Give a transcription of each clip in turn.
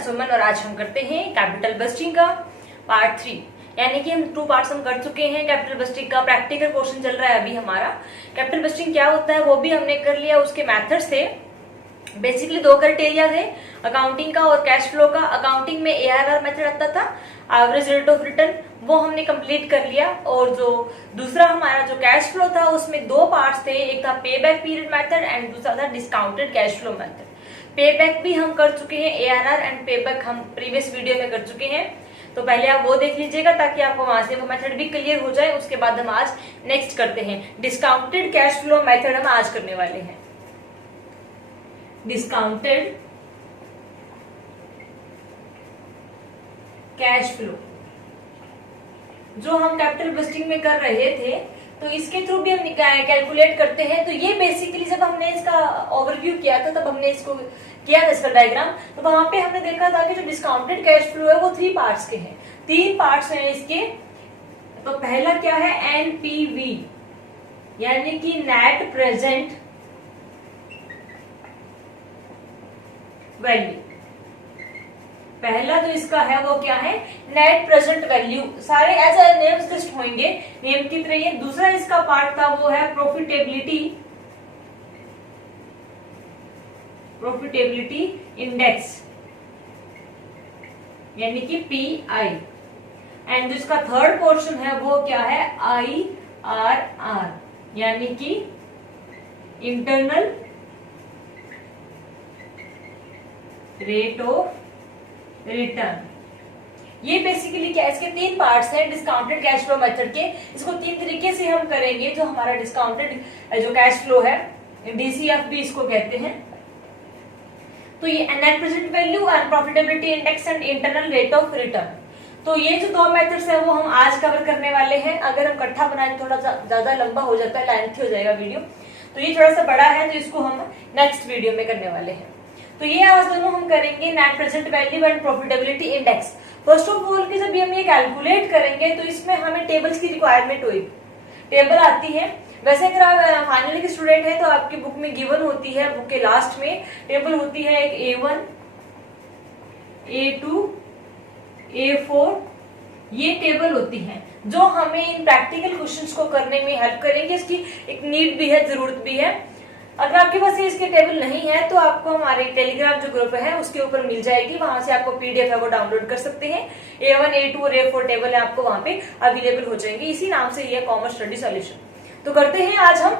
सुमन और आज हम करते हैं कैपिटल बस्टिंग का पार्ट 3। यानी कि हम 2 पार्ट्स हम कर चुके हैं। कैपिटल बस्टिंग का प्रैक्टिकल क्वेश्चन चल रहा है अभी हमारा। कैपिटल बस्टिंग क्या होता है वो भी हमने कर लिया। उसके मेथड्स थे बेसिकली 2 क्राइटेरिया थे, अकाउंटिंग का और कैश फ्लो का। अकाउंटिंग में ARR मेथड आता था, एवरेज रेट ऑफ रिटर्न, वो हमने कंप्लीट कर लिया। और जो दूसरा हमारा जो कैश फ्लो था उसमें 2 पार्ट्स थे, एक था पे बैक पीरियड मेथड एंड दूसरा था डिस्काउंटेड कैश फ्लो मेथड। पे बैक भी हम कर चुके हैं, ARR एंड पे बैक हम प्रीवियस वीडियो में कर चुके हैं, तो पहले आप वो देख लीजिएगा ताकि आपको वहां से वो मेथड भी क्लियर हो जाए। उसके बाद हम आज नेक्स्ट करते हैं डिस्काउंटेड कैश फ्लो मेथड। हम आज करने वाले हैं डिस्काउंटेड कैश फ्लो। जो हम कैपिटल बस्टिंग में कर रहे थे तो इसके थ्रू भी हम कैलकुलेट करते हैं। तो ये बेसिकली जब हमने इसका ओवरव्यू किया था तब हमने इसको किया था इसका डायग्राम, तो वहां पे हमने देखा था कि जो डिस्काउंटेड कैश फ्लो है वो 3 पार्ट्स के हैं। 3 पार्ट्स हैं इसके। तो पहला क्या है, NPV यानी कि नेट प्रेजेंट वैल्यू। पहला जो इसका है वो क्या है, नेट प्रेजेंट वैल्यू। सारे एज ए नेम्स लिस्ट होंगे, नेम की तरह ही। दूसरा इसका पार्ट था वो है प्रॉफिटेबिलिटी इंडेक्स यानी कि PI। एंड जिसका थर्ड पोर्शन है वो क्या है, IRR यानी कि इंटरनल रेट ऑफ रिटर्न। ये बेसिकली क्या है, इसके 3 पार्ट्स हैं डिस्काउंटेड कैश फ्लो मेथड के। इसको 3 तरीके से हम करेंगे। जो हमारा डिस्काउंटेड जो कैश फ्लो है, DCF भी इसको कहते हैं। तो ये net present value and profitability index and internal rate of return. तो ये जो 2 मेथड्स है वो हम आज कवर करने वाले हैं। अगर हम इकट्ठा बनाए थोड़ा ज्यादा लंबा हो जाता है, लेंथी हो जाएगा वीडियो, तो ये थोड़ा सा बड़ा है तो इसको हम नेक्स्ट वीडियो में करने वाले हैं। तो ये आज दोनों हम करेंगे, net present value and profitability index. First of all कि जब हम ये कैलकुलेट करेंगे तो इसमें हमें टेबल्स की रिक्वायरमेंट हुई, टेबल आती है। वैसे अगर आप फाइनल के स्टूडेंट हैं तो आपकी बुक में गिवन होती है, बुक के लास्ट में टेबल होती है एक A1, A2, A4, ये टेबल होती है जो हमें इन प्रैक्टिकल क्वेश्चंस को करने में हेल्प करेंगे। इसकी एक नीड भी है, जरूरत भी है। अगर आपके पास इसके टेबल नहीं है तो आपको हमारे टेलीग्राम जो ग्रुप है उसके ऊपर मिल जाएगी, वहां से आपको PDF है वो डाउनलोड कर सकते हैं। A1, A2 और A4 टेबल है आपको वहां पे अवेलेबल हो जाएंगे। इसी नाम से ये कॉमर्स स्टडी सॉल्यूशन। तो करते हैं आज हम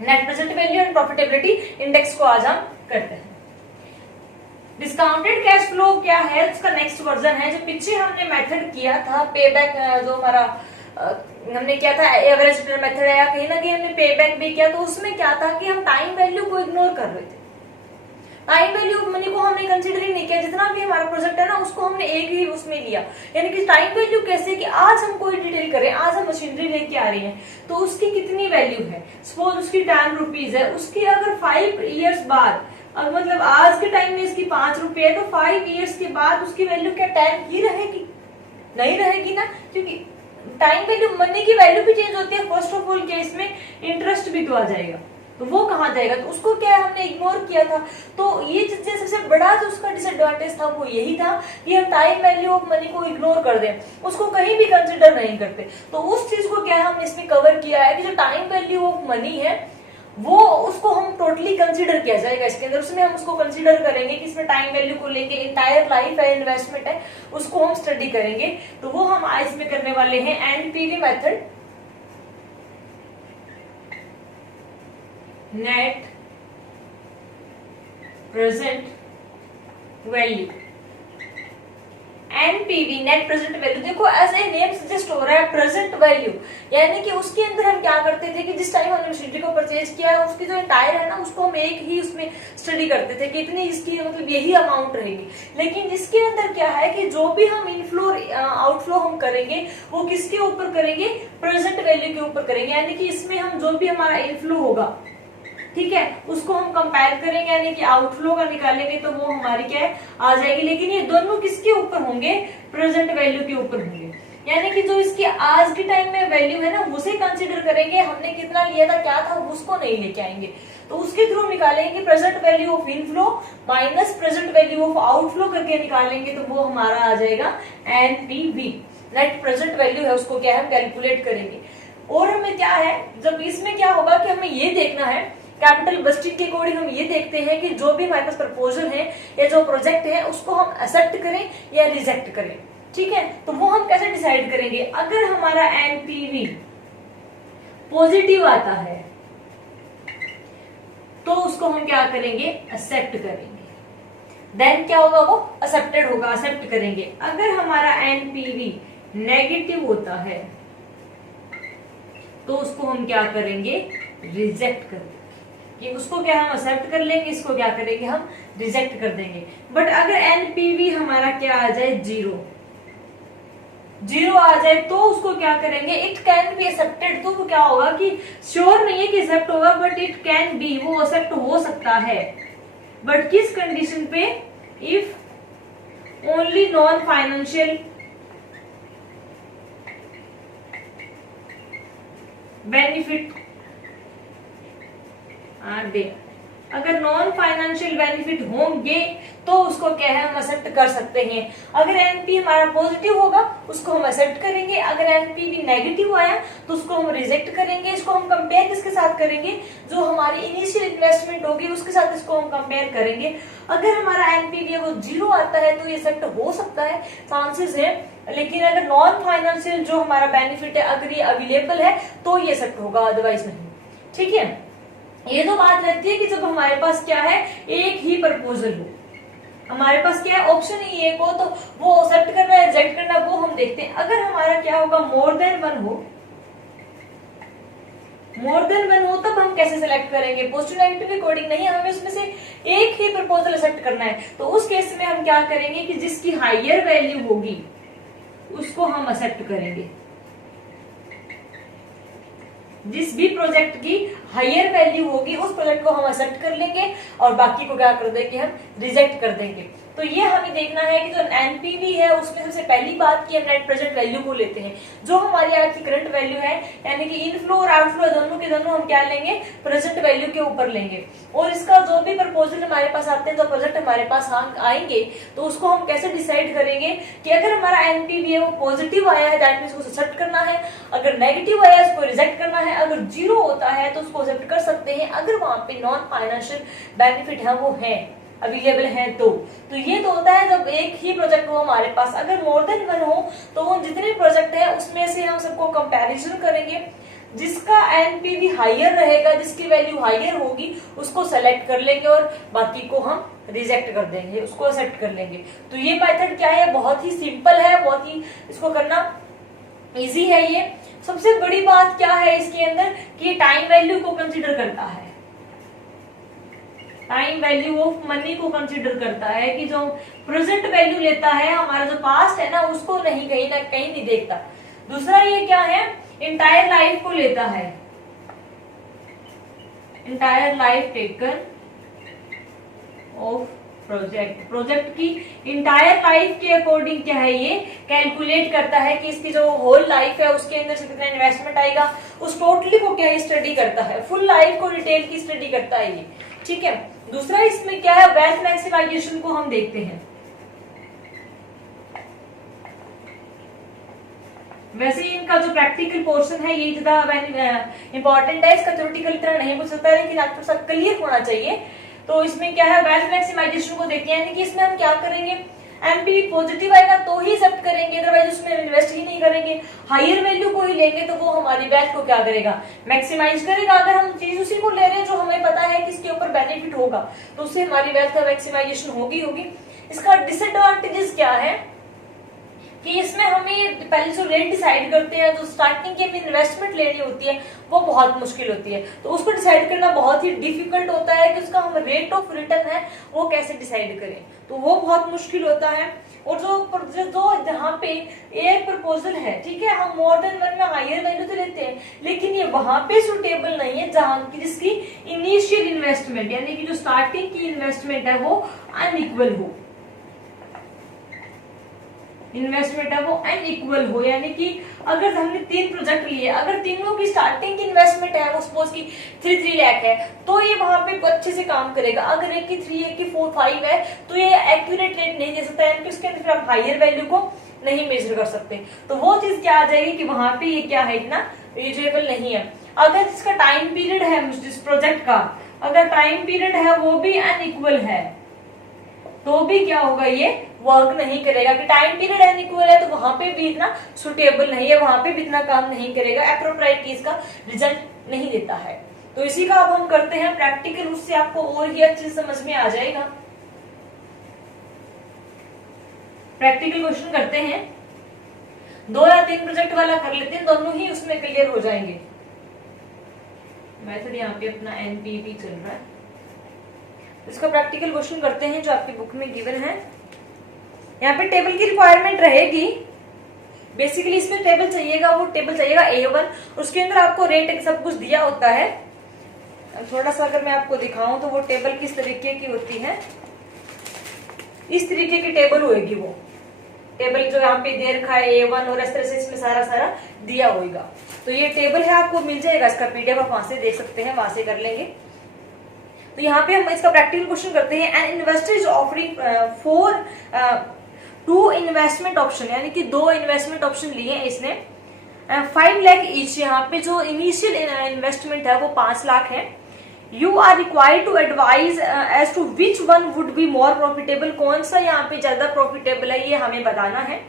net present value and profitability index को आज हम करते हैं। डिस्काउंटेड कैश फ्लो क्या है, उसका नेक्स्ट वर्जन है। जो पीछे हमने मेथड किया था पे बैक, जो हमारा हमने क्या था एवरेज रिटर्न मेथड है, या कहीं ना कहीं हमने पे बैक भी किया, तो उसमें क्या था कि हम टाइम वैल्यू को इग्नोर कर रहे थे। टाइम वैल्यू मनी को हमने कंसीडर ही नहीं किया। जितना भी हमारा प्रोजेक्ट है ना उसको हमने एक ही उसमें लिया। यानी कि टाइम वैल्यू कैसे कि आज हम कोई डिटेल करें, आज हम मशीनरी लेके आ रही हैं तो उसकी कितनी वैल्यू है, सपोज उसकी 10 रुपीज है, उसकी अगर 5 इयर्स बाद, मतलब आज के टाइम में इसकी 5 रुपए है तो 5 इयर्स के बाद उसकी वैल्यू क्या 10 ही रहेगी? नहीं रहेगी ना, क्योंकि टाइम वैल्यू मनी की वैल्यू भी चेंज होती है। फर्स्ट ऑफ ऑल क्या इसमें इंटरेस्ट भी तो आ जाएगा, तो वो कहाँ जाएगा? तो उसको क्या हमने इग्नोर किया था। तो ये सबसे बड़ा जो उसका डिसएडवांटेज था वो यही था कि हम टाइम वैल्यू ऑफ मनी को इग्नोर कर दें, उसको कहीं भी कंसिडर नहीं करते। तो उस चीज को क्या हमने इसमें कवर किया है कि जो टाइम वैल्यू ऑफ मनी है वो उसको हम टोटली कंसीडर किया जाएगा इसके अंदर। उसमें हम उसको कंसीडर करेंगे कि इसमें टाइम वैल्यू को लेके इंटायर लाइफ है, इन्वेस्टमेंट है, उसको हम स्टडी करेंगे। तो वो हम आज इसमें करने वाले हैं NPV method, net present value. NPV net present value, देखो एज ए नेम सजेस्ट हो रहा है प्रेजेंट वैल्यू, यानी कि उसके अंदर हम क्या करते थे कि जिस टाइम हमने मशीनरी को परचेज किया है उसकी जो एंटायर है ना उसको हम एक ही उसमें स्टडी करते थे कि इतनी इसकी मतलब यही अमाउंट रहेगी। लेकिन इसके अंदर क्या है कि जो भी हम इनफ्लो आउटफ्लो हम करेंगे वो किसके ऊपर करेंगे, प्रेजेंट वैल्यू के ऊपर करेंगे। यानी कि इसमें हम जो भी हमारा इनफ्लो होगा, ठीक है, उसको हम कंपेयर करेंगे, यानी कि आउटफ्लो का निकालेंगे तो वो हमारी क्या है आ जाएगी। लेकिन ये दोनों किसके ऊपर होंगे, प्रेजेंट वैल्यू के ऊपर होंगे। यानी कि जो इसकी आज के टाइम में वैल्यू है ना उसे कंसीडर करेंगे। हमने कितना लिया था, क्या था, उसको नहीं लेके आएंगे। तो उसके थ्रू निकालेंगे present value of inflow minus present value of outflow करके निकालेंगे, तो वो हमारा आ जाएगा एनपीवी, नेट प्रेजेंट वैल्यू है, उसको क्या है हम कैलकुलेट करेंगे। और हमें क्या है, जब इसमें क्या होगा कि हमें ये देखना है कैपिटल बजटिंग के अकॉर्डिंग हम ये देखते हैं कि जो भी हमारे पास प्रपोजल है या जो प्रोजेक्ट है उसको हम एक्सेप्ट करें या रिजेक्ट करें, ठीक है। तो वो हम कैसे डिसाइड करेंगे, अगर हमारा एनपीवी पॉजिटिव आता है तो उसको हम क्या करेंगे, एक्सेप्ट करेंगे, देन क्या होगा वो एक्सेप्टेड होगा, एक्सेप्ट करेंगे। अगर हमारा एनपीवी नेगेटिव होता है तो उसको हम क्या करेंगे, रिजेक्ट कर देंगे, कि उसको क्या हम एक्सेप्ट कर लेंगे, इसको क्या करेंगे हम रिजेक्ट कर देंगे। बट अगर एनपीवी हमारा क्या आ जाए, जीरो आ जाए तो उसको क्या करेंगे, इट कैन बी एक्सेप्टेड, तो वो क्या होगा कि श्योर नहीं है कि एक्सेप्ट होगा बट इट कैन बी, वो एक्सेप्ट हो सकता है, बट किस कंडीशन पे, if only non financial benefit are there, अगर नॉन फाइनेंशियल बेनिफिट होंगे तो उसको क्या है हम एक्सेप्ट कर सकते हैं। अगर एनपी हमारा पॉजिटिव होगा उसको हम एक्सेप्ट करेंगे, अगर एनपी भी नेगेटिव आया तो उसको हम रिजेक्ट करेंगे। इसको हम कंपेयर किसके साथ करेंगे, जो हमारी इनिशियल इन्वेस्टमेंट होगी उसके साथ इसको हम कंपेयर करेंगे। अगर हमारा एनपीवी वो जीरो आता है तो ये एक्सेप्ट हो सकता है, चांसेस है, लेकिन अगर नॉन फाइनेंशियल जो हमारा बेनिफिट है अगर ये अवेलेबल है तो ये एक्सेप्ट होगा, अदरवाइज नहीं, ठीक है। ये तो बात रहती है कि जब हमारे पास क्या है, एक ही प्रपोजल हो, हमारे पास क्या है ऑप्शन ही एक हो, तो वो एक्सेप्ट करना है रिजेक्ट करना वो हम देखते हैं। अगर हमारा क्या होगा, मोर देन वन हो तब हम कैसे सिलेक्ट करेंगे, पॉजिटिव नेगेटिव के अकॉर्डिंग नहीं, हमें उसमें से एक ही प्रपोजल एक्सेप्ट करना है। तो उस केस में हम क्या करेंगे कि जिसकी हायर वैल्यू होगी उसको हम एक्सेप्ट करेंगे, जिस भी प्रोजेक्ट की हायर वैल्यू होगी उस प्रोजेक्ट को हम एक्सेप्ट कर लेंगे और बाकी को क्या कर देंगे, हम रिजेक्ट कर देंगे। तो ये हमें देखना है कि जो एनपीवी है उसमें सबसे पहली बात की हम नेट प्रेजेंट वैल्यू को लेते हैं, जो हमारी आज की करंट वैल्यू है, यानी कि इनफ्लो और आउटफ्लो दोनों के दोनों हम क्या लेंगे, प्रेजेंट वैल्यू के ऊपर लेंगे। और इसका जो भी प्रपोजल हमारे पास आते हैं, जो प्रोजेक्ट हमारे पास आएंगे, तो उसको हम कैसे डिसाइड करेंगे कि अगर हमारा एनपीवी है वो पॉजिटिव आया है दैट मींस उसको एक्सेप्ट करना है, अगर नेगेटिव आया है उसको रिजेक्ट करना है, अगर जीरो होता है तो उसको एक्सेप्ट कर सकते हैं अगर वहां पे नॉन फाइनेंशियल बेनिफिट है वो है अवेलेबल है। तो ये तो होता है जब एक ही प्रोजेक्ट हो हमारे पास। अगर मोर देन वन हो तो वो जितने प्रोजेक्ट है उसमें से हम सबको कंपैरिजन करेंगे, जिसका एनपीवी हायर रहेगा, जिसकी वैल्यू हायर होगी उसको सेलेक्ट कर लेंगे और बाकी को हम रिजेक्ट कर देंगे, उसको एक्सेप्ट कर लेंगे। तो ये मेथड क्या है, बहुत ही सिंपल है, बहुत ही इसको करना इजी है। ये सबसे बड़ी बात क्या है इसके अंदर कि टाइम वैल्यू को कंसीडर करता है, टाइम वैल्यू ऑफ मनी को कंसीडर करता है, कि जो प्रेजेंट वैल्यू लेता है हमारा जो पास्ट है ना उसको नहीं कहीं ना कहीं नहीं देखता। दूसरा ये क्या है, इंटायर लाइफ को लेता है, entire life taken of project की इंटायर लाइफ के अकॉर्डिंग क्या है ये कैलकुलेट करता है कि इसकी जो होल लाइफ है उसके अंदर से कितना इन्वेस्टमेंट आएगा, उस टोटली को क्या स्टडी करता है, फुल लाइफ को डिटेल की स्टडी करता है ये, ठीक है। दूसरा इसमें क्या है, वेल्थ मैक्सिमाइजेशन को हम देखते हैं। वैसे इनका जो प्रैक्टिकल पोर्शन है ये ज्यादा इंपॉर्टेंट है, इसका थ्योरेटिकल इतना नहीं पूछ सकता है लेकिन आपको सब क्लियर होना चाहिए। तो इसमें क्या है, वेल्थ मैक्सिमाइजेशन को देखते हैं, यानी कि इसमें हम क्या करेंगे, एनपीवी पॉजिटिव आएगा तो ही एक्सेप्ट करेंगे, अदरवाइज उसमें इन्वेस्ट ही नहीं करेंगे। हायर वैल्यू को ही लेंगे तो वो हमारी वेल्थ को क्या करेगा, मैक्सिमाइज करेगा। अगर हम चीज उसी को ले रहे हैं जो हमें पता है कि इसके ऊपर बेनिफिट होगा तो उससे हमारी वेल्थ का मैक्सिमाइजेशन होगी। इसका डिसएडवांटेजेस क्या है कि इसमें हमें पहले जो रेट डिसाइड करते हैं, जो स्टार्टिंग की हमें इन्वेस्टमेंट लेनी होती है वो बहुत मुश्किल होती है, तो उसको डिसाइड करना बहुत ही डिफिकल्ट होता है कि उसका हम रेट ऑफ रिटर्न है वो कैसे डिसाइड करें, तो वो बहुत मुश्किल होता है। और जो जहाँ पे एक प्रपोजल है, ठीक है, हम मोर देन वन में हायर वैल्यू तो लेते हैं लेकिन ये वहां पे सुटेबल नहीं है जहां की जिसकी इनिशियल इन्वेस्टमेंट यानी कि जो स्टार्टिंग की इन्वेस्टमेंट है वो अनइक्वल हो। इन्वेस्टमेंट है वो अनइक्वल हो, यानी कि अगर हमने 3 प्रोजेक्ट लिए, अगर तीनों की स्टार्टिंग की इन्वेस्टमेंट है वो सपोज की 3 लाख है, तो ये वहां पे अच्छे से काम करेगा। अगर एक की 3 एक की 4 5 है तो ये एक्यूरेट रेट नहीं दे सकता, यानी कि उसके अंदर आप हायर वैल्यू को नहीं मेजर कर सकते। तो वो चीज क्या आ जाएगी कि वहां पे ये क्या है, इतना रीजनेबल नहीं है। अगर जिसका टाइम पीरियड है जिस प्रोजेक्ट का, अगर टाइम पीरियड है वो भी अनइक्वल है, तो भी क्या होगा, ये वर्क नहीं करेगा। कि टाइम पीरियड अनइक्वल है तो वहां पे भी इतना सुटेबल नहीं है, वहां पे भी इतना काम नहीं करेगा, एप्रोप्रिएट इसका रिजल्ट नहीं देता है। तो इसी का अब हम करते हैं प्रैक्टिकल, उससे आपको और ही अच्छे से समझ में आ जाएगा। प्रैक्टिकल क्वेश्चन करते हैं, 2 या 3 प्रोजेक्ट वाला कर लेते हैं, दोनों ही उसमें क्लियर हो जाएंगे। मेथड यहाँ पे अपना एनपीवी चल रहा है। इसका प्रैक्टिकल क्वेश्चन करते हैं जो आपकी बुक में गिवन है। यहाँ पे टेबल की रिक्वायरमेंट रहेगी, बेसिकली इसमें टेबल चाहिएगा, वो टेबल चाहिएगा A1, उसके अंदर आपको रेट सब कुछ दिया होता है। थोड़ा सा अगर मैं आपको दिखाऊं तो वो टेबल किस तरीके की होती है, इस तरीके की टेबल होगी। वो टेबल जो यहाँ पे दे रखा है A1 और इस तरह से इसमें सारा दिया होगा। तो ये टेबल है, आपको मिल जाएगा, इसका PDF आप वहां से देख सकते हैं, वहां से कर लेंगे। तो यहाँ पे हम इसका प्रैक्टिकल क्वेश्चन करते हैं। An investor is offering 2 investment option, यानी कि 2 इन्वेस्टमेंट ऑप्शन लिए हैं इसने, 5 लाख ईच। यहाँ पे जो इनिशियल इन्वेस्टमेंट है वो 5 लाख है। You are required to advise as to which one would be more profitable, कौन सा यहाँ पे ज्यादा प्रॉफिटेबल है ये हमें बताना है।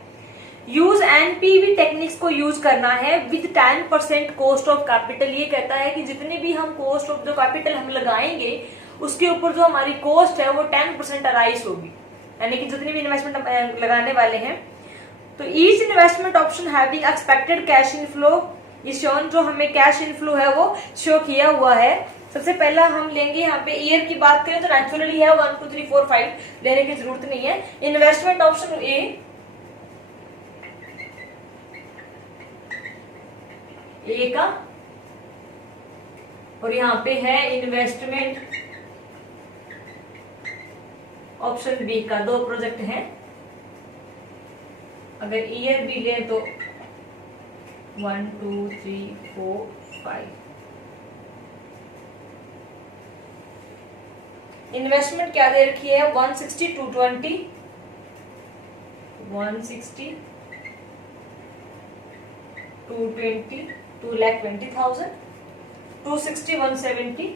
यूज एनपीवी टेक्निक्स को यूज करना है विद 10% कॉस्ट ऑफ कैपिटल। ये कहता है कि जितने भी हम कॉस्ट ऑफ जो कैपिटल हम लगाएंगे उसके ऊपर जो हमारी कॉस्ट है वो 10% अराइज होगी, यानी कि जितनी भी इन्वेस्टमेंट लगाने वाले हैं। तो each investment option having expected cash inflow is shown, जो हमें कैश इनफ्लो है वो शो किया हुआ है। सबसे पहला हम लेंगे यहाँ पे ईयर की बात करें तो नेचुरली है 1 2 3 4 5 लेने की जरूरत नहीं है। इन्वेस्टमेंट ऑप्शन ए का, और यहाँ पे है इन्वेस्टमेंट ऑप्शन बी का। 2 प्रोजेक्ट हैं, अगर ईयर भी ले तो 1 2 3 4 5। इन्वेस्टमेंट क्या दे रखी है, 160 220 160 220 2,20,000 260 170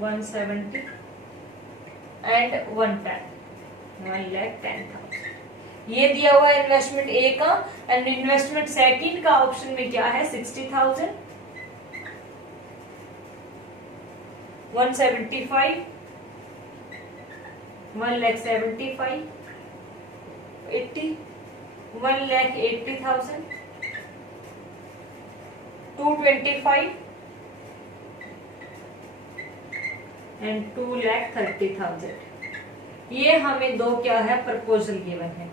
170 एंड 110 1,10,000। ये दिया हुआ है इन्वेस्टमेंट ए का। एंड इन्वेस्टमेंट सेकंड का ऑप्शन में क्या है, 60,000 175 1,75,000 80 1,80,000 225 एंड 2,30,000। ये हमें 2 क्या है प्रपोजल गिवन है।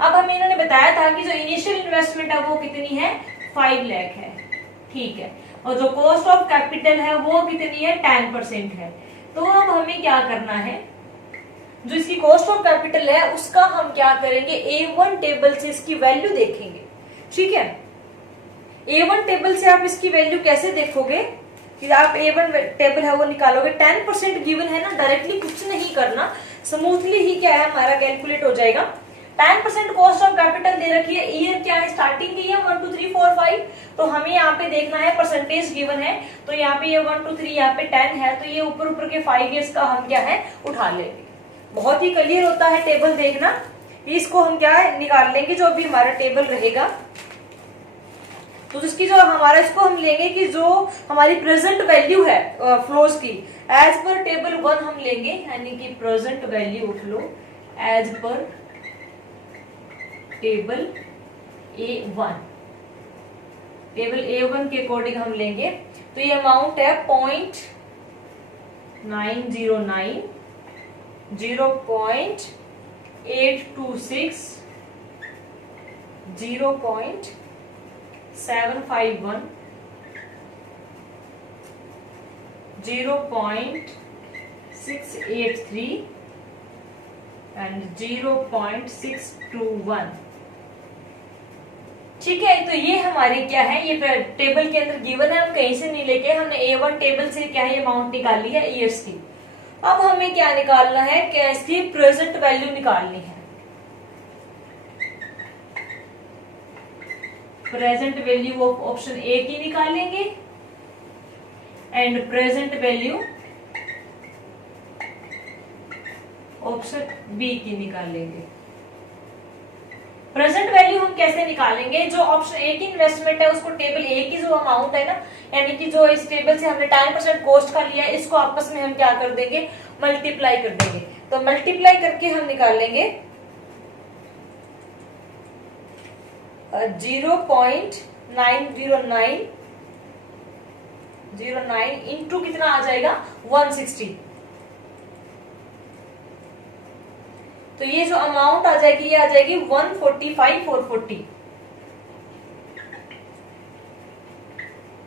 अब हमें इन्होंने बताया था कि जो इनिशियल इन्वेस्टमेंट है वो कितनी है, 5 लाख है, ठीक है, और जो कॉस्ट ऑफ कैपिटल है वो कितनी है, 10% है। तो अब हमें क्या करना है, जो इसकी कॉस्ट ऑफ कैपिटल है उसका हम क्या करेंगे, A1 टेबल से इसकी वैल्यू देखेंगे, ठीक है। A1 टेबल से आप इसकी वैल्यू कैसे देखोगे कि आप A1 टेबल है वो निकालोगे। 10% गिवन है ना, डायरेक्टली कुछ नहीं करना, स्मूथली ही क्या है हमारा कैलकुलेट हो जाएगा। 10% कॉस्ट ऑफ कैपिटल दे रखी है, ईयर क्या है, स्टार्टिंग की है 1 2 3 4 5। तो हमें यहाँ पे देखना है परसेंटेज गिवन है, तो यहाँ पे ये 1 2 3 यहाँ पे 10 है, तो ये ऊपर के 5 ईयर्स का हम क्या है उठा लेंगे। बहुत ही क्लियर होता है टेबल देखना, इसको हम क्या है निकाल लेंगे जो भी हमारा टेबल रहेगा। तो जिसकी जो हमारा इसको हम लेंगे कि जो हमारी प्रेजेंट वैल्यू है फ्लोज की, एज पर टेबल 1 हम लेंगे, यानी कि present value of flow as per table A1। Table A1 के अकॉर्डिंग हम लेंगे, तो ये अमाउंट है 0.909 0.826 0.751 0.683 एंड 0.621। ठीक है, तो ये हमारी क्या है, ये टेबल के अंदर गिवन है, हम कहीं से नहीं लेके, हमने A1 टेबल से क्या है ये अमाउंट निकाली है ईयर्स की। अब हमें क्या निकालना है, क्या इसकी प्रेजेंट वैल्यू निकालनी है। Present value of option A की निकालेंगे and present value option B की निकालेंगे। प्रेजेंट वैल्यू हम कैसे निकालेंगे, जो ऑप्शन ए की इन्वेस्टमेंट है उसको टेबल ए की जो अमाउंट है ना, यानी कि जो इस टेबल से हमने 10% कॉस्ट का लिया है, इसको आपस में हम क्या कर देंगे, मल्टीप्लाई कर देंगे। तो मल्टीप्लाई करके हम निकालेंगे 0.909 इंटू कितना आ जाएगा 160। तो ये जो अमाउंट आ जाएगी ये आ जाएगी 145,440।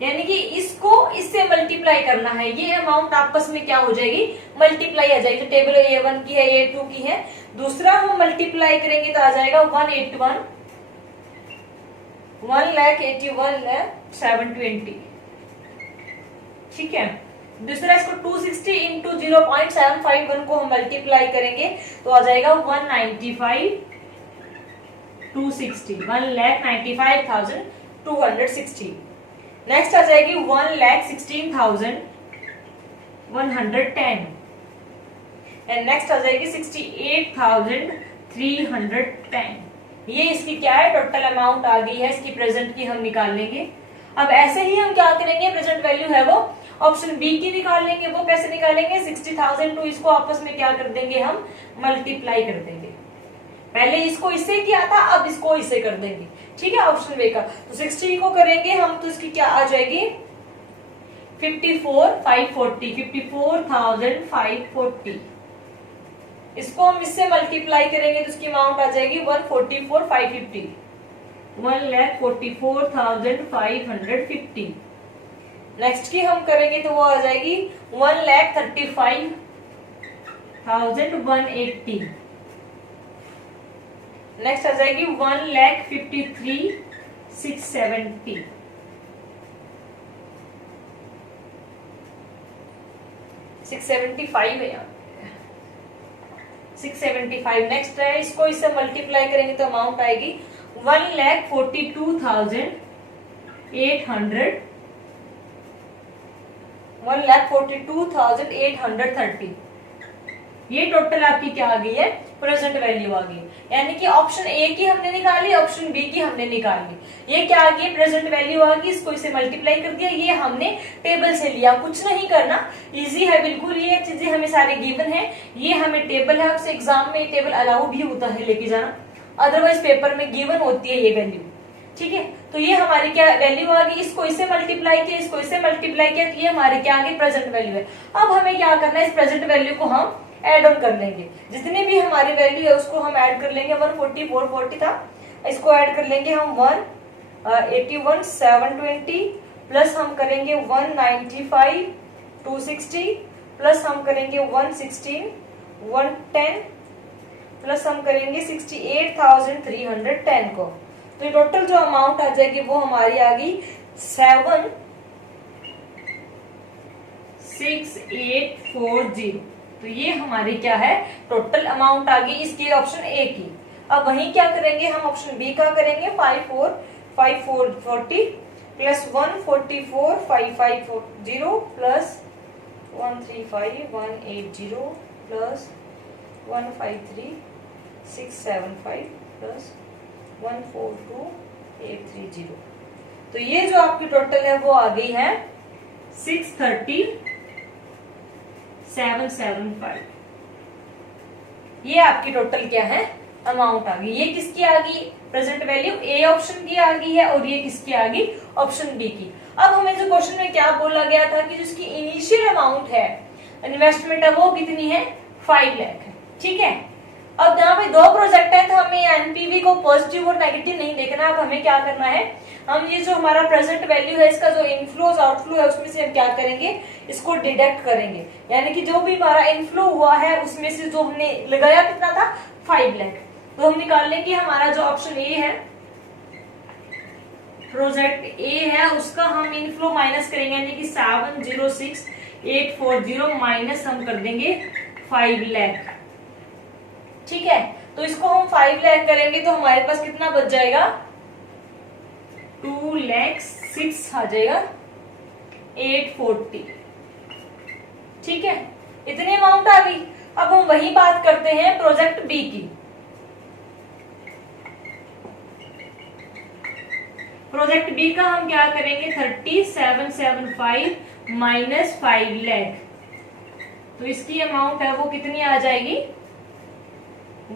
यानी कि इसको इससे मल्टीप्लाई करना है, ये अमाउंट आपस में क्या हो जाएगी, मल्टीप्लाई आ जाएगी। तो टेबल A1 की है, A2 की है, दूसरा हम मल्टीप्लाई करेंगे तो आ जाएगा 1,81,720। ठीक है, दूसरा इसको 260 इंटू 0.751 को हम मल्टीप्लाई करेंगे तो आ जाएगा 1,95,260, 1,95,260। नेक्स्ट आ जाएगी 1,16,110 एंड नेक्स्ट आ जाएगी 68,310। ये इसकी क्या है, टोटल अमाउंट आ गई है, इसकी प्रेजेंट की हम निकाल लेंगे। अब ऐसे ही हम क्या करेंगे, प्रेजेंट वैल्यू है वो ऑप्शन बी की निकाल लेंगे। वो कैसे निकालेंगे, 60,000 टू इसको आपस में क्या कर देंगे, हम मल्टीप्लाई कर देंगे। पहले इसको इससे किया था, अब इसको इससे कर देंगे। ठीक है, ऑप्शन बी का तो 60 को करेंगे हम तो इसकी क्या आ जाएगी 54,540, 54,540। इसको हम इससे मल्टीप्लाई करेंगे तो इसकी अमाउंट आ जाएगी 144,550, 1,44,550। नेक्स्ट की हम करेंगे तो वो आ जाएगी 1,35,180। नेक्स्ट आ जाएगी 1,53,670। 675 है यहाँ, 675। नेक्स्ट है, इसको इससे मल्टीप्लाई करेंगे तो अमाउंट आएगी 1,42,800, 1,42,830। ये टोटल आपकी क्या आ गई है, प्रेजेंट वैल्यू आ गई। यानी कि ऑप्शन ए की हमने निकाली, ऑप्शन बी की हमने निकाली। ये क्या आ गई, प्रेजेंट वैल्यू आ गई, इसको इसे मल्टीप्लाई कर दिया। ये हमने टेबल से लिया, कुछ नहीं करना, इजी है बिल्कुल। ये चीजें हमें सारे गिवन है, ये हमें टेबल है। आपसे एग्जाम में टेबल अलाउ भी होता है लेके जाना, अदरवाइज पेपर में गिवन होती है ये वैल्यू। ठीक है, तो ये हमारी क्या वैल्यू आ गई, इसको इससे मल्टीप्लाई किया, इसको इससे मल्टीप्लाई किया, तो ये हमारी क्या आ गई, प्रेजेंट वैल्यू है। अब हमें क्या करना है, इस प्रेजेंट वैल्यू को हम ऐड ऑन कर लेंगे। जितनी भी हमारी वैल्यू है उसको हम ऐड कर लेंगे। 144,440 था, इसको ऐड कर लेंगे हम 181,720 प्लस हम करेंगे 195,260 प्लस हम करेंगे 116,110 प्लस हम करेंगे 68,310 को। तो टोटल जो अमाउंट आ जाएगी वो हमारी आ गई 7,6840। तो ये हमारी क्या है, टोटल अमाउंट आ गई इसकी ऑप्शन ए की। अब वहीं क्या करेंगे हम, ऑप्शन बी का करेंगे 54,540 प्लस 144,550 प्लस 135,180 प्लस 153,675 प्लस 142,830। तो ये जो आपकी टोटल है वो आ गई है 630,775। ये आपकी टोटल क्या है, अमाउंट आ गई। ये किसकी आ गई, प्रेजेंट वैल्यू ए ऑप्शन की आ गई है, और ये किसकी आ गई, ऑप्शन बी की। अब हमें जो क्वेश्चन में क्या बोला गया था कि जिसकी इनिशियल अमाउंट है इन्वेस्टमेंट है वो कितनी है, 5 लाख है। ठीक है, अब यहाँ पे 2 प्रोजेक्ट है तो हमें एनपीवी को पॉजिटिव और नेगेटिव नहीं देखना। अब हमें क्या करना है, हम ये जो हमारा प्रेजेंट वैल्यू है इसका जो इनफ्लो और आउटफ्लो है उसमें से हम क्या करेंगे, इसको डिडक्ट करेंगे। यानी कि जो भी हमारा इनफ्लो हुआ है उसमें से जो हमने लगाया कितना था 5 लाख, तो हम निकाल लेंगे हमारा जो ऑप्शन ए है, प्रोजेक्ट ए है, उसका हम इनफ्लो माइनस करेंगे यानी कि 706840 माइनस हम कर देंगे 5 लाख। ठीक है, तो इसको हम 5 लाख करेंगे तो हमारे पास कितना बच जाएगा, 2,06,000 आ जाएगा 840। ठीक है, इतनी अमाउंट आ गई। अब हम वही बात करते हैं प्रोजेक्ट बी की। प्रोजेक्ट बी का हम क्या करेंगे, 3775 माइनस 5 लाख, तो इसकी अमाउंट है वो कितनी आ जाएगी,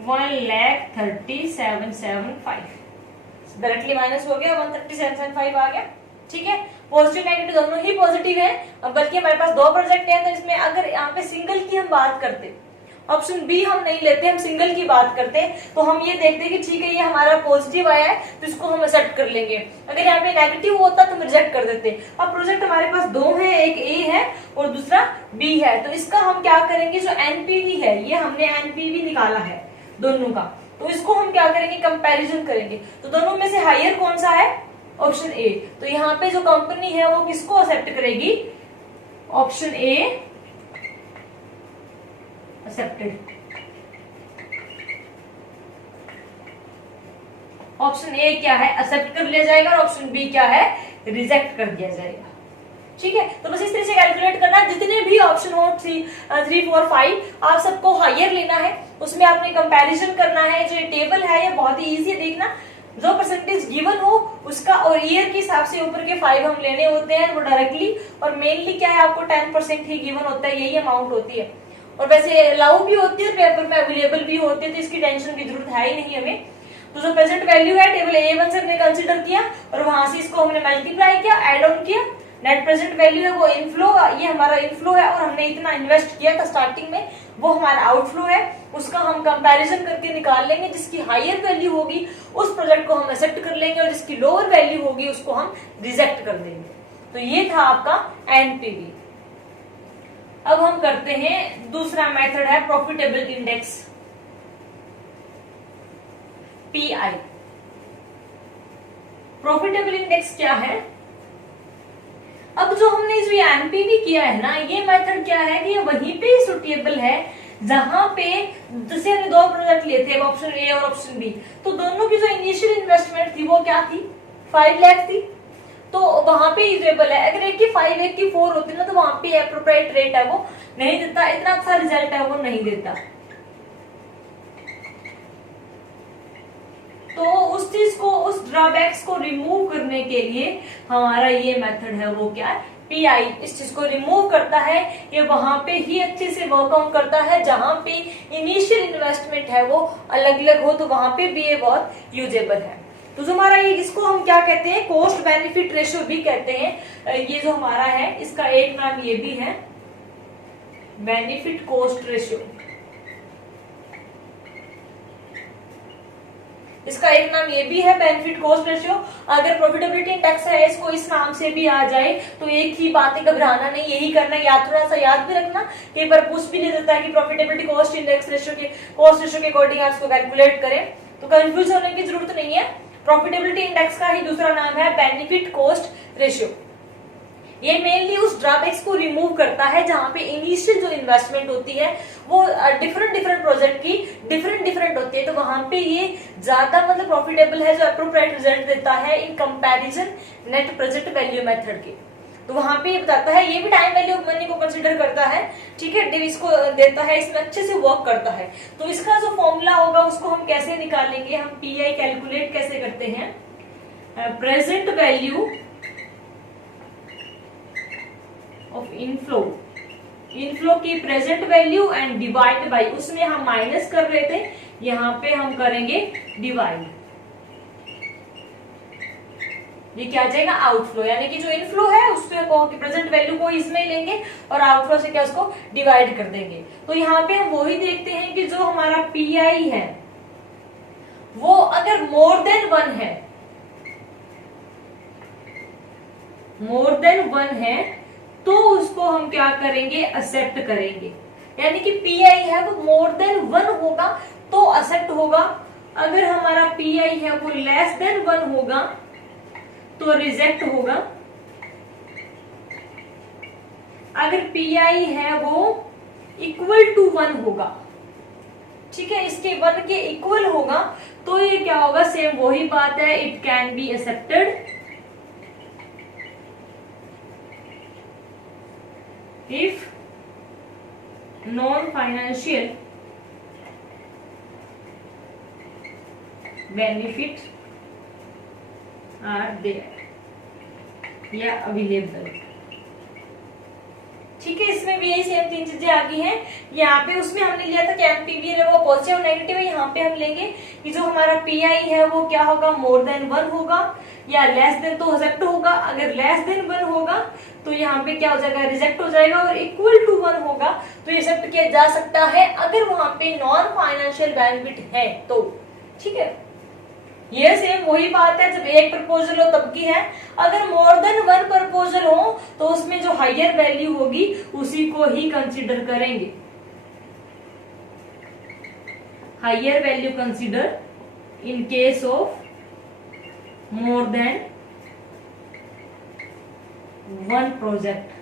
1,30,775। डायरेक्टली माइनस हो गया, 1,30,775 आ गया। ठीक है, पॉजिटिव नेगेटिव दोनों ही पॉजिटिव है। अब बल्कि हमारे पास 2 प्रोजेक्ट है, तो इसमें अगर यहाँ पे सिंगल की हम बात करते, ऑप्शन बी हम नहीं लेते, हम सिंगल की बात करते, तो हम ये देखते कि ठीक है ये हमारा पॉजिटिव आया है तो इसको हम एक्सेप्ट कर लेंगे। अगर यहाँ पे नेगेटिव होता तो हम रिजेक्ट कर देते। अब प्रोजेक्ट हमारे पास 2 है, एक ए है और दूसरा बी है, तो इसका हम क्या करेंगे, जो एनपीवी है, ये हमने एनपीवी निकाला है दोनों का, तो इसको हम क्या करेंगे, कंपैरिजन करेंगे। तो दोनों में से हायर कौन सा है, ऑप्शन ए। तो यहाँ पे जो कंपनी है वो किसको एक्सेप्ट करेगी, option A accepted. Option A क्या है, एक्सेप्ट कर लिया जाएगा, और ऑप्शन बी क्या है, रिजेक्ट कर दिया जाएगा। ठीक है, तो बस इस तरह से कैलकुलेट करना है। जितने भी ऑप्शन हो 3, 4, 5 आप सबको हायर लेना है, उसमें आपने कंपैरिजन करना है। जो ये टेबल है ये बहुत ही इजी है, देखना जो परसेंटेज गिवन हो उसका और ईयर के हिसाब से ऊपर के 5 हम लेने होते हैं वो डायरेक्टली, और मेनली क्या है आपको 10% ही गिवन होता है, यही अमाउंट होती है। और वैसे अलाउ भी होती है, पेपर में अवेलेबल भी होती है, तो इसकी टेंशन की जरूरत है ही नहीं हमें। तो जो प्रेजेंट वैल्यू है टेबल A1 से हमने कंसीडर किया और वहां से इसको हमने मल्टीप्लाई किया, एड ऑन किया। नेट प्रेजेंट वैल्यू है वो इनफ्लो, ये हमारा इनफ्लो है और हमने इतना इन्वेस्ट किया था स्टार्टिंग में, वो हमारा आउटफ्लो है। उसका हम कंपैरिजन करके निकाल लेंगे, जिसकी हायर वैल्यू होगी उस प्रोजेक्ट को हम एक्सेप्ट कर लेंगे और जिसकी लोअर वैल्यू होगी उसको हम रिजेक्ट कर देंगे। तो ये था आपका एनपीवी। अब हम करते हैं दूसरा मेथड है profitable index, pi. Profitable index क्या है, अब जो हमने जो एनपीवी किया है ना, ये मेथड क्या है कि ये वहीं पे सुटेबल है जहां पे, जैसे हमने 2 प्रोजेक्ट लिए थे, ऑप्शन ए और ऑप्शन बी, तो दोनों की जो इनिशियल इन्वेस्टमेंट थी वो क्या थी, 5 लाख थी, तो वहां पे यूजेबल है। अगर एक की 5 एक की 4 होती ना, तो वहां पे एप्रोप्रिएट रेट है वो नहीं देता, इतना अच्छा रिजल्ट है वो नहीं देता। तो उस चीज को, उस ड्रॉबैक्स को रिमूव करने के लिए हमारा ये मेथड है वो क्या है, पीआई। इस चीज को रिमूव करता है, ये वहां पे ही अच्छे से वर्कआउट करता है जहां पे इनिशियल इन्वेस्टमेंट है वो अलग अलग हो, तो वहां पे भी ये बहुत यूजेबल है। तो जो हमारा ये, इसको हम क्या कहते हैं, कॉस्ट बेनिफिट रेशियो भी कहते हैं। ये जो हमारा है इसका एक नाम ये भी है बेनिफिट कॉस्ट रेशियो, इसका एक नाम ये भी है बेनिफिट कॉस्ट रेशियो। अगर प्रॉफिटेबिलिटी इंडेक्स है इसको इस नाम से भी आ जाए तो एक ही बात है, घबराना नहीं, यही करना। या थोड़ा सा याद भी रखना, कई बार पूछ भी ले देता है कि प्रॉफिटेबिलिटी कॉस्ट इंडेक्स रेशियो के, कॉस्ट रेशियो के अकॉर्डिंग आप इसको कैलकुलेट करें, तो कंफ्यूज होने की जरूरत नहीं है। प्रॉफिटेबिलिटी इंडेक्स का ही दूसरा नाम है बेनिफिट कॉस्ट रेशियो। ये मेनली उस ड्रॉबैक्स को रिमूव करता है जहां पे इनिशियल जो इन्वेस्टमेंट होती है वो डिफरेंट प्रोजेक्ट की डिफरेंट होती है, तो वहां पे ये ज्यादा मतलब प्रॉफिटेबल है, जो अप्रोप्रिएट रिजल्ट देता है in comparison net present value method के। तो वहां पे ये बताता है, ये भी टाइम वैल्यू ऑफ मनी को कंसीडर करता है, ठीक है, इसको देता है, इसमें अच्छे से वर्क करता है। तो इसका जो फॉर्मूला होगा उसको हम कैसे निकालेंगे, हम पीआई कैलकुलेट कैसे करते हैं, प्रेजेंट वैल्यू ऑफ इनफ्लो की present value and divide by, उसमें हम माइनस कर रहे थे, यहाँ पे हम करेंगे डिवाइड। ये क्या आ जाएगा, आउटफ्लो, यानी कि जो इनफ्लो है उससे प्रेजेंट वैल्यू को इसमें लेंगे और आउटफ्लो से क्या उसको डिवाइड कर देंगे। तो यहाँ पे हम वही देखते हैं कि जो हमारा पीआई है वो अगर मोर देन वन है तो उसको हम क्या करेंगे, एक्सेप्ट करेंगे। यानी कि पीआई है वो मोर देन 1 होगा तो एक्सेप्ट होगा, अगर हमारा पीआई है वो लेस देन 1 होगा तो रिजेक्ट होगा। अगर पीआई है वो इक्वल टू 1 होगा, ठीक है, इसके 1 के इक्वल होगा तो ये क्या होगा, सेम वही बात है, it can be accepted if non financial benefit are there या अवेलेबल। ठीक है, इसमें भी यही सेम 3 चीजें आ गई हैं। यहाँ पे उसमें हमने लिया था कि एमपीवी है वो पॉजिटिव और नेगेटिव है, यहाँ पे हम लेंगे कि जो हमारा पीआई है वो क्या होगा, मोर देन 1 होगा या लेस देन तो एक्सेप्ट होगा। अगर लेस देन 1 होगा तो यहाँ पे क्या हो जाएगा, रिजेक्ट हो जाएगा, और इक्वल टू 1 होगा तो एक्सेप्ट किया जा सकता है अगर वहां पे नॉन फाइनेंशियल बेनिफिट है तो। ठीक है, ये सेम वही बात है, जब एक प्रपोजल हो तब की है। अगर मोर देन 1 प्रपोजल हो तो उसमें जो हायर वैल्यू होगी उसी को ही कंसीडर करेंगे। Higher value consider in case of more than 1 project.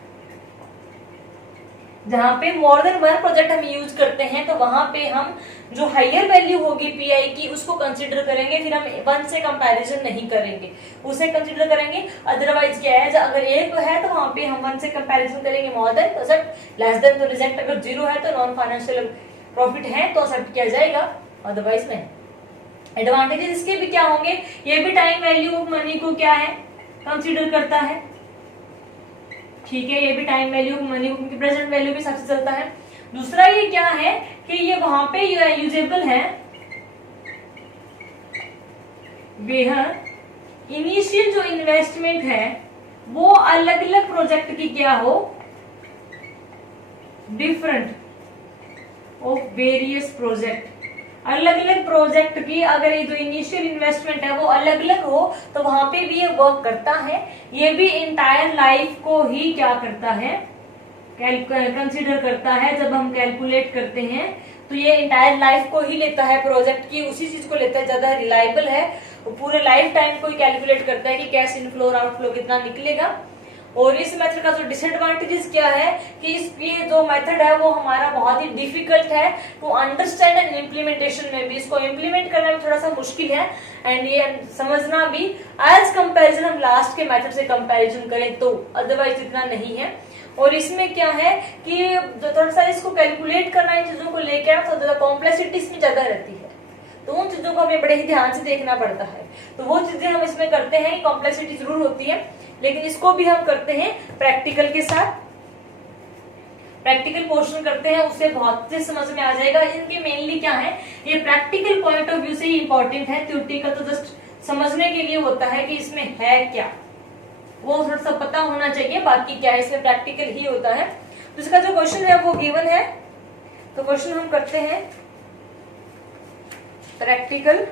जहां पे मोर देन 1 प्रोजेक्ट हम यूज करते हैं तो वहां पे हम जो हायर वैल्यू होगी पीआई की उसको कंसीडर करेंगे, फिर हम 1 से कंपैरिजन नहीं करेंगे, उसे कंसीडर करेंगे। अदरवाइज क्या है, अगर 1 है तो वहां पे हम 1 से कंपैरिजन करेंगे मोर देन तो एक्सेप्ट, लेस देन तो रिजेक्ट, अगर 0 है तो नॉन फाइनेंशियल प्रॉफिट है तो एक्सेप्ट किया जाएगा, अदरवाइज नहीं। एडवांटेजेस इसके भी क्या होंगे, ये भी टाइम वैल्यू ऑफ मनी को क्या है, कंसीडर करता है। ठीक है, ये भी टाइम वैल्यू ऑफ मनी की प्रेजेंट वैल्यू के साथ चलता है। दूसरा ये क्या है कि ये वहां पे यूजेबल है बेहद इनिशियल जो इन्वेस्टमेंट है वो अलग अलग प्रोजेक्ट की क्या हो, डिफरेंट ऑफ वेरियस प्रोजेक्ट, अलग अलग प्रोजेक्ट की अगर ये जो इनिशियल इन्वेस्टमेंट है वो अलग अलग हो तो वहां पे भी ये वर्क करता है। ये भी इंटायर लाइफ को ही क्या करता है, कंसीडर करता है। जब हम कैलकुलेट करते हैं तो ये इंटायर लाइफ को ही लेता है, प्रोजेक्ट की उसी चीज को लेता है, ज्यादा रिलायबल है, पूरे लाइफ टाइम को ही कैलकुलेट करता है कि कैश इनफ्लो और आउटफ्लो कितना निकलेगा। और इस मेथड का जो डिसएडवांटेजेस क्या है कि ये जो मेथड है वो हमारा बहुत ही डिफिकल्ट है टू अंडरस्टैंड एंड इम्प्लीमेंटेशन में भी, इसको इम्प्लीमेंट करना भी थोड़ा सा मुश्किल है एंड ये समझना भी एज कंपैरिजन हम लास्ट के मेथड से कंपैरिजन करें तो, अदरवाइज इतना नहीं है। और इसमें क्या है कि जो थोड़ा सा इसको कैलकुलेट करना इन चीजों को लेकर तो ज्यादा कॉम्प्लेक्सिटी इसमें ज्यादा रहती है, तो उन चीजों को हमें बड़े ही ध्यान से देखना पड़ता है। तो वो चीजें हम इसमें करते हैं, कॉम्प्लेक्सिटी जरूर होती है, लेकिन इसको भी हम करते हैं प्रैक्टिकल के साथ, प्रैक्टिकल पोर्शन करते हैं, उससे बहुत से समझ में आ जाएगा। इनके मेनली क्या है, ये प्रैक्टिकल पॉइंट ऑफ व्यू से ही इंपॉर्टेंट है, थ्योरेटिकल तो जस्ट समझने के लिए होता है कि इसमें है क्या, वो थोड़ा सा पता होना चाहिए, बाकी क्या है इसमें प्रैक्टिकल ही होता है। तो इसका जो क्वेश्चन है वो गिवन है, तो क्वेश्चन हम करते हैं प्रैक्टिकल।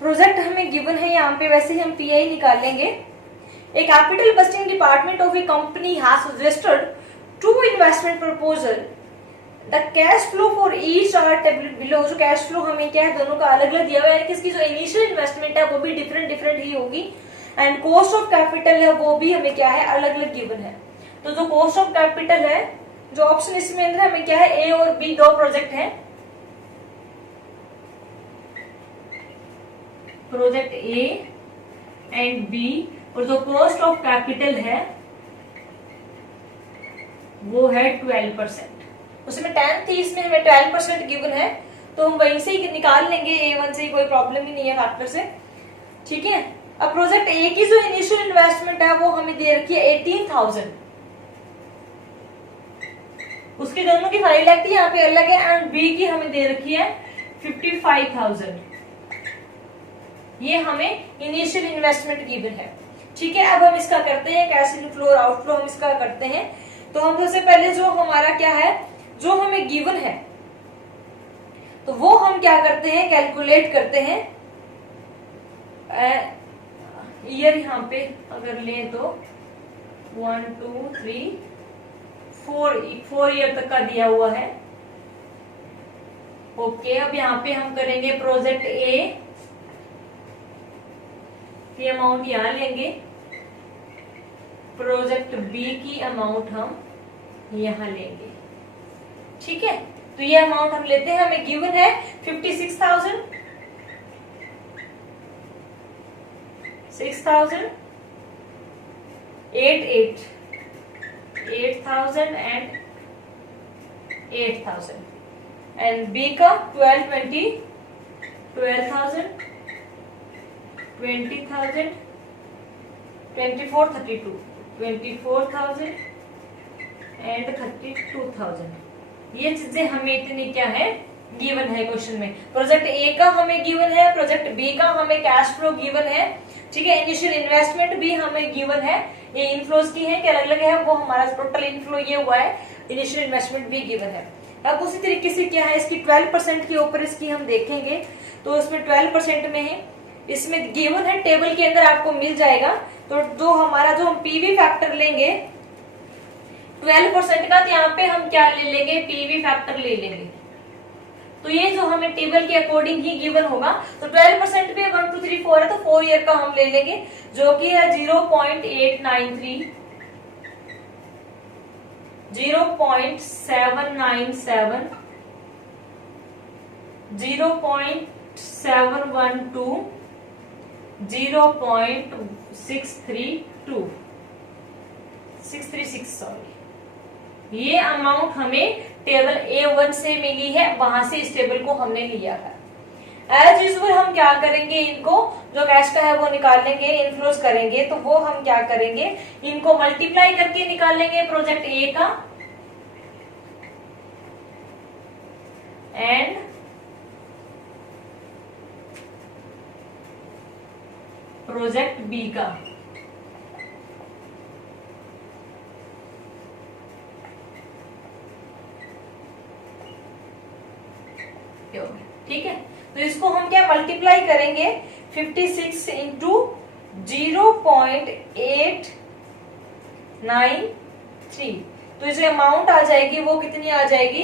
प्रोजेक्ट हमें गिवन है, यहाँ पे वैसे ही हम पीआई निकालेंगे। A capital budgeting department of a company has registered 2 investment proposal, the cash flow for each are table below. जो कैश फ्लो हमें क्या है, दोनों का अलग अलग दिया हुआ है, किसकी जो इनिशियल इन्वेस्टमेंट है वो भी डिफरेंट डिफरेंट ही होगी, एंड कॉस्ट ऑफ कैपिटल है वो भी हमें क्या है, अलग अलग गिवन है। तो जो कॉस्ट ऑफ कैपिटल है, जो ऑप्शन इसमें अंदर हमें क्या है, ए और बी 2 प्रोजेक्ट है, प्रोजेक्ट ए एंड बी, और जो कॉस्ट ऑफ कैपिटल है वो है 12%। उसमें 10 थी, इसमें हमें 12% गिवन है, तो हम वहीं से ही निकाल लेंगे, A1 से कोई प्रॉब्लम ही नहीं है फैक्टर से। ठीक है, अब प्रोजेक्ट ए की जो इनिशियल इन्वेस्टमेंट है वो हमें दे रखी है 18,000, उसके दोनों की 5 लाख थी, यहाँ पे अलग है, एंड बी की हमें दे रखी है 55,000, ये हमें इनिशियल इन्वेस्टमेंट गिवन है। ठीक है, अब हम इसका करते हैं कैश इनफ्लो और आउटफ्लो, हम इसका करते हैं। तो हम सबसे पहले जो हमारा क्या है, जो हमें गिवन है तो वो हम क्या करते हैं, कैलकुलेट करते हैं। ईयर यहाँ पे अगर लें तो 1 2 3 4 ईयर तक का दिया हुआ है। ओके, अब यहाँ पे हम करेंगे प्रोजेक्ट ए, ये अमाउंट यहां लेंगे, प्रोजेक्ट बी की अमाउंट हम यहां लेंगे। ठीक है, तो ये अमाउंट हम लेते हैं, हमें गिवन है 56,000, 6,000, 8,000 एंड 8,000, एंड बी का 12,000, 24,000, 24,000 एंड 32,000। ये चीजें हमें इतनी क्या है, गिवन है क्वेश्चन में। प्रोजेक्ट ए का हमें गिवन है, प्रोजेक्ट बी का हमें कैश फ्लो गिवन है। ठीक है, इनिशियल इन्वेस्टमेंट भी हमें गिवन है। ये इनफ्लोज की है कि अलग अलग है, वो हमारा टोटल इनफ्लो ये हुआ है, इनिशियल इन्वेस्टमेंट भी गिवन है। अब उसी तरीके से क्या है, इसकी 12% के ऊपर इसकी हम देखेंगे तो इसमें 12% में है, इसमें गिवन है, टेबल के अंदर आपको मिल जाएगा। तो जो हमारा जो हम पीवी फैक्टर लेंगे 12% का, तो यहाँ पे हम क्या ले लेंगे, पीवी फैक्टर ले लेंगे। तो ये जो हमें टेबल के अकॉर्डिंग ही गिवन होगा, तो 12% पे 1 2 3 4 है, तो 4 ईयर का हम ले लेंगे, जो कि है 0.893, 0.797, 0.712, 0.632, 636 सॉरी। ये अमाउंट हमें टेबल A1 से मिली है, वहां से इस टेबल को हमने लिया है। एज यूजुअल हम क्या करेंगे, इनको जो कैश का है वो निकाल लेंगे, इनफ्लोज करेंगे, तो वो हम क्या करेंगे, इनको मल्टीप्लाई करके निकाल लेंगे प्रोजेक्ट ए का एंड प्रोजेक्ट बी का। ठीक है, तो इसको हम क्या मल्टीप्लाई करेंगे, 56 इंटू 0.893, तो जो अमाउंट आ जाएगी वो कितनी आ जाएगी,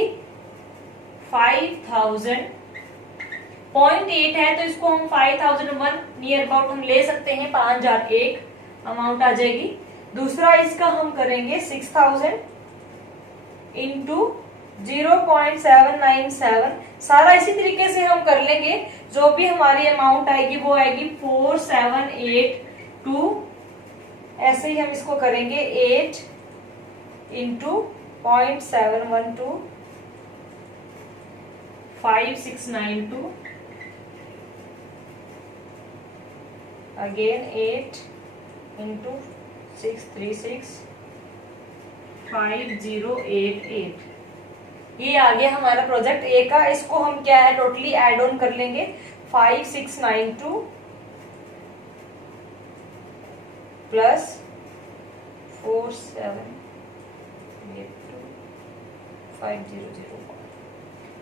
5,000.8 है, तो इसको हम 5,001 नियर अबाउट हम ले सकते हैं, 5,001 अमाउंट आ जाएगी। दूसरा इसका हम करेंगे 6,000 इंटू 0.797, सारा इसी तरीके से हम कर लेंगे। जो भी हमारी अमाउंट आएगी वो आएगी 4782, ऐसे ही हम इसको करेंगे 8 इंटू 0.712, 5692, अगेन 8 इंटू 636, 5088। ये आ गया हमारा प्रोजेक्ट ए का। इसको हम क्या है, टोटली एड ऑन कर लेंगे, 5692 प्लस 4782,500।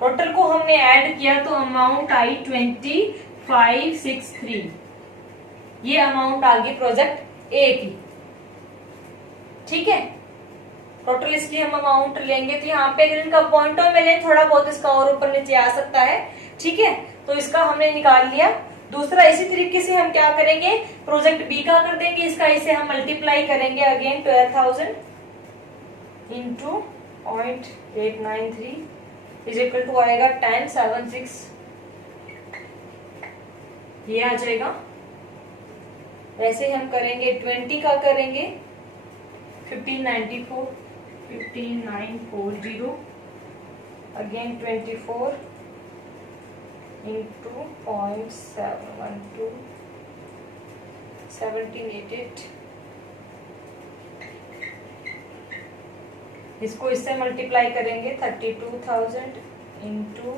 टोटल को हमने ऐड किया तो अमाउंट आई 2563। ये अमाउंट आ गई प्रोजेक्ट ए की। ठीक है, टोटल इसलिए हम अमाउंट लेंगे, तो यहाँ पे अगर इनका पॉइंटों में लें थोड़ा बहुत इसका और ऊपर नीचे आ सकता है। ठीक है, तो इसका हमने निकाल लिया। दूसरा इसी तरीके से हम क्या करेंगे, प्रोजेक्ट बी का कर देंगे, इसका इसे हम मल्टीप्लाई करेंगे again 12,000 into 0.893 is equal to आएगा 1076, ये आ जाएगा। वैसे हम करेंगे 20 का करेंगे 1594, 15940 अगेन 24 इंटू 0.712, 1788। इसको इससे मल्टीप्लाई करेंगे 32,000 इंटू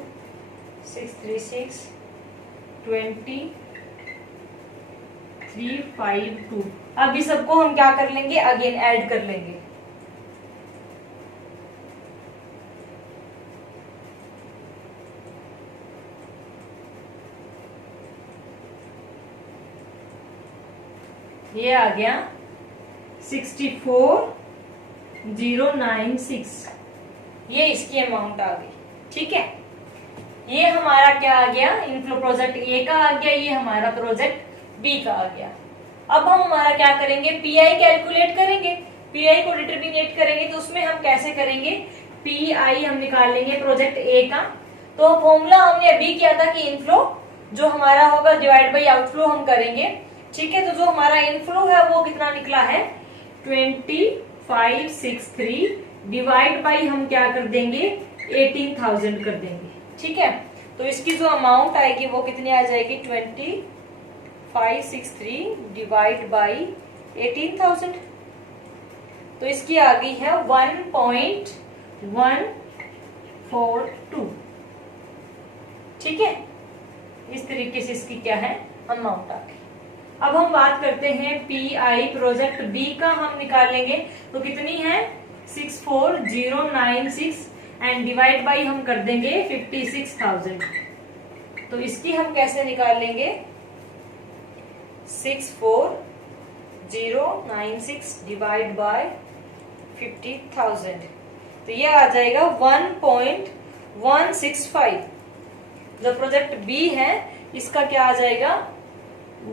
636, 2352। अब इस सबको हम क्या कर लेंगे, अगेन ऐड कर लेंगे। ये आ गया 64096, ये इसकी अमाउंट आ गई। ठीक है, ये हमारा क्या आ गया, इनफ्लो प्रोजेक्ट ए का आ गया, ये हमारा प्रोजेक्ट बी का आ गया। अब हम हमारा क्या करेंगे, पीआई कैलकुलेट करेंगे, पीआई को डिटरमिनेट करेंगे। तो उसमें हम कैसे करेंगे, पीआई हम निकाल लेंगे प्रोजेक्ट ए का। तो फॉर्मूला हमने अभी किया था कि इनफ्लो जो हमारा होगा डिवाइड बाई आउटफ्लो हम करेंगे। ठीक है, तो जो हमारा इनफ्लो है वो कितना निकला है 2563 डिवाइड बाई हम क्या कर देंगे 18,000 कर देंगे। ठीक है, तो इसकी जो अमाउंट आएगी वो कितनी आ जाएगी 2563 डिवाइड बाई 18,000। तो इसकी आ गई है 1.142। ठीक है, इस तरीके से इसकी क्या है अमाउंट आ गई। अब हम बात करते हैं पीआई प्रोजेक्ट बी का, हम निकालेंगे तो कितनी है 64096 एंड डिवाइड बाई हम कर देंगे 56,000। तो इसकी हम कैसे निकाल लेंगे 64096 डिवाइड बाय 50,000, तो ये आ जाएगा 1.165। जो प्रोजेक्ट बी है इसका क्या आ जाएगा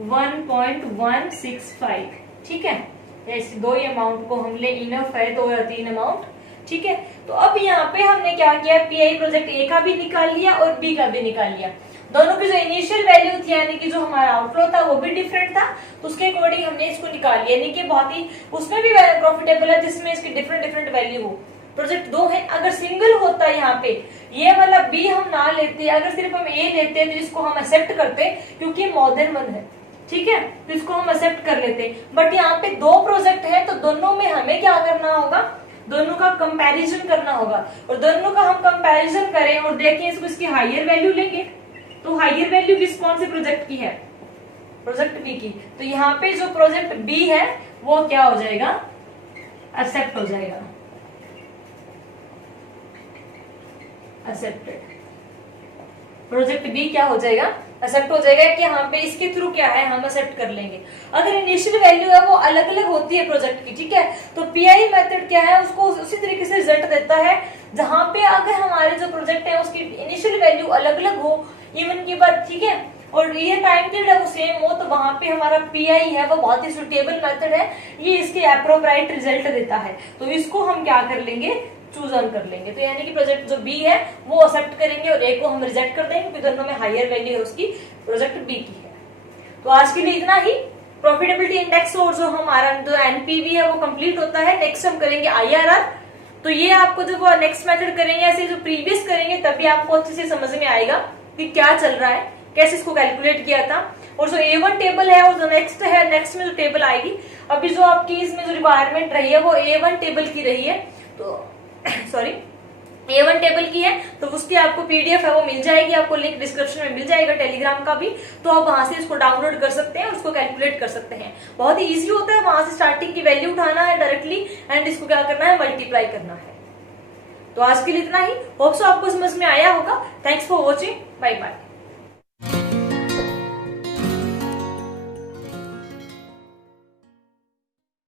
1.165। ठीक है, ऐसे दो ही अमाउंट को हम ले, इनफ है 2 या 3 अमाउंट। ठीक है, तो अब यहाँ पे हमने क्या किया, पीआई प्रोजेक्ट ए का भी निकाल लिया और बी का भी निकाल लिया। दोनों की जो इनिशियल वैल्यू थी यानी कि जो हमारा आउटफ्लो था वो भी डिफरेंट था, तो उसके अकॉर्डिंग हमने इसको निकाल लिया। यानी कि बहुत ही उसमें भी प्रॉफिटेबल है जिसमें इसकी डिफरेंट डिफरेंट वैल्यू हो। प्रोजेक्ट 2 है, अगर सिंगल होता है यहाँ पे ये वाला बी हम ना लेते, अगर सिर्फ हम ए लेते तो इसको हम एक्सेप्ट करते क्योंकि मोर देन वन है। ठीक है, तो इसको हम एक्सेप्ट कर लेते। बट यहाँ पे 2 प्रोजेक्ट है तो दोनों में हमें क्या करना होगा, दोनों का कंपैरिजन करना होगा। और दोनों का हम कंपैरिजन करें और देखें इसको, इसकी हायर वैल्यू लेंगे। तो हायर वैल्यू किस कौन से प्रोजेक्ट की है, प्रोजेक्ट बी की। तो यहाँ पे जो प्रोजेक्ट बी है वो क्या हो जाएगा एक्सेप्ट हो जाएगा, एक्सेप्टेड। प्रोजेक्ट बी क्या हो जाएगा एक्सेप्ट हो जाएगा कि यहाँ पे इसके थ्रू क्या है हम एक्सेप्ट कर लेंगे। अगर इनिशियल वैल्यू है वो अलग अलग होती है प्रोजेक्ट की। ठीक है, तो पीआई मेथड क्या है उसको उसी तरीके से रिजल्ट देता है जहां पे अगर हमारे जो प्रोजेक्ट है उसकी इनिशियल वैल्यू अलग अलग हो इवन की बात। ठीक है, और ये टाइम पीरियड है वो सेम हो, तो वहां पे हमारा पीआई है वो बहुत ही सुटेबल मेथड है, ये इसके एप्रोप्राइट रिजल्ट देता है। तो इसको हम क्या कर लेंगे चूज ऑन कर लेंगे। तो यानी कि प्रोजेक्ट जो बी है वो एक्सेप्ट करेंगे और ए को हम रिजेक्ट कर देंगे क्योंकि दोनों में हायर वैल्यू है उसकी, प्रोजेक्ट बी की है। तो आज के लिए इतना ही। प्रॉफिटेबिलिटी इंडेक्स और जो हमारा जो एनपीवी है वो कंप्लीट होता है। नेक्स्ट हम करेंगे आईआरआर। तो ये आपको जब वो नेक्स्ट मेथड करेंगे ऐसे जो प्रीवियस करेंगे तभी आपको अच्छे से समझ में आएगा कि क्या चल रहा है, कैसे इसको कैलकुलेट किया था। और जो A1 टेबल है और जो नेक्स्ट है, नेक्स्ट में जो टेबल आएगी, अभी जो आपकी इसमें जो रिक्वायरमेंट रही है वो A1 टेबल की रही है, तो सॉरी A1 टेबल की है, तो उसकी आपको पीडीएफ है वो मिल जाएगी, आपको लिंक डिस्क्रिप्शन में मिल जाएगा टेलीग्राम का भी, तो आप वहां से इसको डाउनलोड कर सकते हैं और उसको कैलकुलेट कर सकते हैं। बहुत ही इजी होता है, वहां से स्टार्टिंग की वैल्यू उठाना है डायरेक्टली एंड इसको क्या करना है मल्टीप्लाई करना है। तो आज के लिए इतना ही। होप सो आपको समझ में आया होगा। Thanks for watching, bye bye.